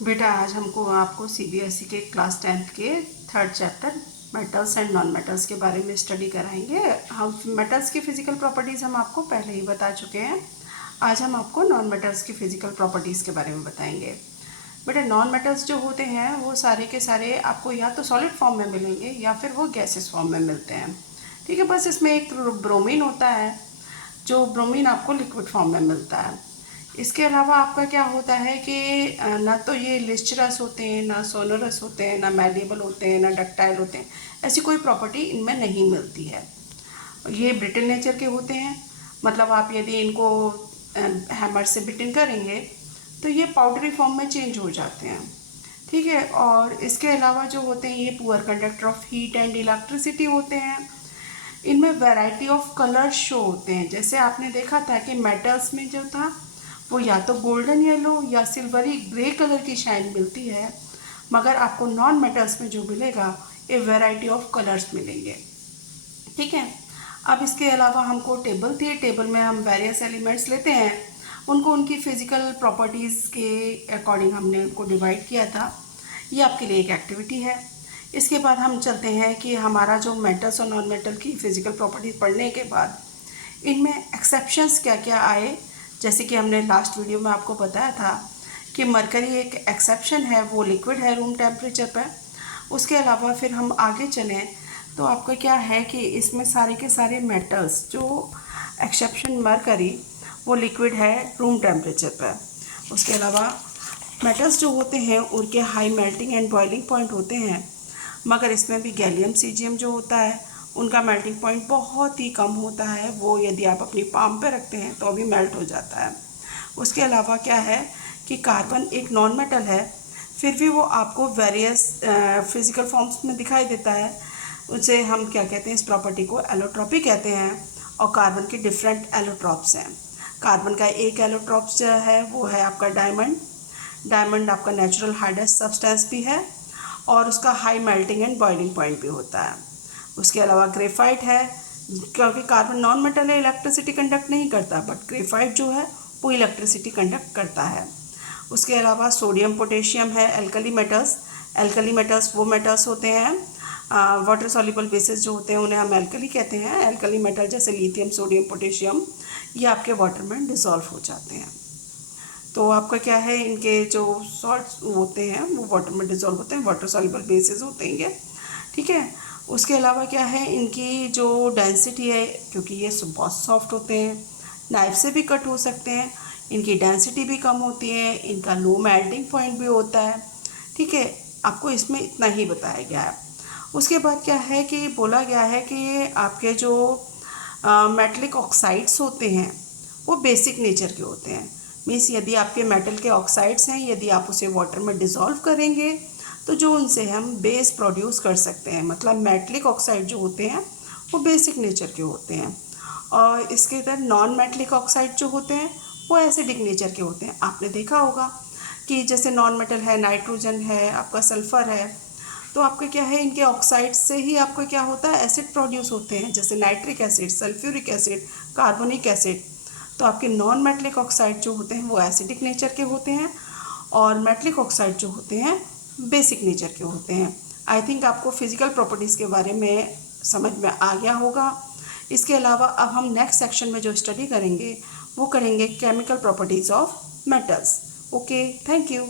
बेटा आज हमको आपको सीबीएसई के क्लास 10th के third chapter metals and non metals के बारे में स्टडी कराएंगे। हम मेटल्स की फ़िज़िकल प्रॉपर्टीज़ हम आपको पहले ही बता चुके हैं। आज हम आपको नॉन मेटल्स की फ़िज़िकल प्रॉपर्टीज़ के बारे में बताएंगे। बेटा नॉन मेटल्स जो होते हैं वो सारे के सारे आपको या तो सॉलिड फॉर्म में मिलेंगे या फिर वो गैसेस फॉर्म में मिलते हैं। ठीक है, बस इसमें एक ब्रोमीन होता है, जो ब्रोमीन आपको लिक्विड फॉर्म में मिलता है। इसके अलावा आपका क्या होता है कि ना तो ये लिस्चरस होते हैं, ना सोनरस होते हैं, ना मैलिएबल होते हैं, ना डक्टाइल होते हैं। ऐसी कोई प्रॉपर्टी इनमें नहीं मिलती है। ये ब्रिटल नेचर के होते हैं, मतलब आप यदि इनको हैमर से बिटिन करेंगे तो ये पाउडरी फॉर्म में चेंज हो जाते हैं। ठीक है, और इसके अलावा जो होते हैं ये poor conductor of heat and electricity होते हैं। इनमें वैरायटी ऑफ कलर शो होते हैं। जैसे आपने देखा था कि मेटल्स में जो था वो या तो गोल्डन येलो या सिल्वरी ग्रे कलर की शाइन मिलती है, मगर आपको नॉन मेटल्स में जो मिलेगा ये वैरायटी ऑफ कलर्स मिलेंगे। ठीक है, अब इसके अलावा हमको टेबल थी, टेबल में हम वेरियस एलिमेंट्स लेते हैं, उनको उनकी फ़िज़िकल प्रॉपर्टीज़ के अकॉर्डिंग हमने उनको डिवाइड किया था। ये आपके लिए एक एक्टिविटी है। इसके बाद हम चलते हैं कि हमारा जो मेटल्स और नॉन मेटल की फ़िज़िकल प्रॉपर्टीज़ पढ़ने के बाद इनमें एक्सेप्शंस क्या क्या आए। जैसे कि हमने लास्ट वीडियो में आपको बताया था कि मरकरी एक एक्सेप्शन है, वो लिक्विड है रूम टेम्परेचर पर। उसके अलावा फिर हम आगे चलें तो आपका क्या है कि इसमें सारे के सारे मेटल्स जो एक्सेप्शन मरकरी वो लिक्विड है रूम टेम्परेचर पर। उसके अलावा मेटल्स जो होते हैं उनके high melting and boiling point होते हैं, मगर इसमें भी गैलियम सीजियम जो होता है उनका मेल्टिंग पॉइंट बहुत ही कम होता है। वो यदि आप अपनी पाम पे रखते हैं तो अभी मेल्ट हो जाता है। उसके अलावा क्या है कि कार्बन एक नॉन मेटल है, फिर भी वो आपको वेरियस फिज़िकल फॉर्म्स में दिखाई देता है। उसे हम क्या कहते हैं, इस प्रॉपर्टी को एलोट्रॉपी कहते हैं। और कार्बन के डिफरेंट एलोट्रॉप्स हैं। कार्बन का एक एलोट्रॉप्स जो है वो है आपका डायमंड। डायमंड आपका नेचुरल हार्डेस्ट सब्सटेंस भी है और उसका high melting and boiling point भी होता है। उसके अलावा ग्रेफाइट है, क्योंकि कार्बन नॉन मेटल है, इलेक्ट्रिसिटी कंडक्ट नहीं करता, बट ग्रेफाइट जो है वो इलेक्ट्रिसिटी कंडक्ट करता है। उसके अलावा सोडियम पोटेशियम है, एल्कली मेटल्स। एल्कली मेटल्स वो मेटल्स होते हैं वाटर सॉल्युबल बेसिस जो होते हैं उन्हें हम एल्कली कहते हैं। एल्कली मेटल जैसे लिथियम, सोडियम, पोटेशियम ये आपके वाटर में डिसॉल्व हो जाते हैं। तो आपका क्या है, इनके जो सॉल्ट्स होते हैं वो वाटर में डिसॉल्व होते हैं, वाटर सॉल्युबल बेसिस होते हैं ये। ठीक है, उसके अलावा क्या है, इनकी जो डेंसिटी है, क्योंकि ये बहुत सॉफ्ट होते हैं, नाइफ से भी कट हो सकते हैं, इनकी डेंसिटी भी कम होती है, इनका लो मेल्टिंग पॉइंट भी होता है। ठीक है, आपको इसमें इतना ही बताया गया है। उसके बाद क्या है कि बोला गया है कि आपके जो मेटलिक ऑक्साइड्स होते हैं वो बेसिक नेचर के होते हैं। मीन्स यदि आपके मेटल के ऑक्साइड्स हैं, यदि आप उसे वाटर में डिसॉल्व करेंगे तो जो उनसे हम बेस प्रोड्यूस कर सकते हैं। मतलब मेटलिक ऑक्साइड जो होते हैं वो बेसिक नेचर के होते हैं। और इसके इधर नॉन मेटलिक ऑक्साइड जो होते हैं वो एसिडिक नेचर के होते हैं। आपने देखा होगा कि जैसे नॉन मेटल है, नाइट्रोजन है, आपका सल्फ़र है, तो आपका क्या है, इनके ऑक्साइड से ही आपको क्या होता है, एसिड प्रोड्यूस होते हैं, जैसे nitric acid, sulphuric acid, carbonic acid. तो आपके नॉन मेटलिक ऑक्साइड जो होते हैं वो एसिडिक नेचर के होते हैं और मेटलिक ऑक्साइड जो होते हैं बेसिक नेचर के होते हैं। आई थिंक आपको फिज़िकल प्रॉपर्टीज़ के बारे में समझ में आ गया होगा। इसके अलावा अब हम नेक्स्ट सेक्शन में जो स्टडी करेंगे वो करेंगे chemical properties of metals. Okay, thank you.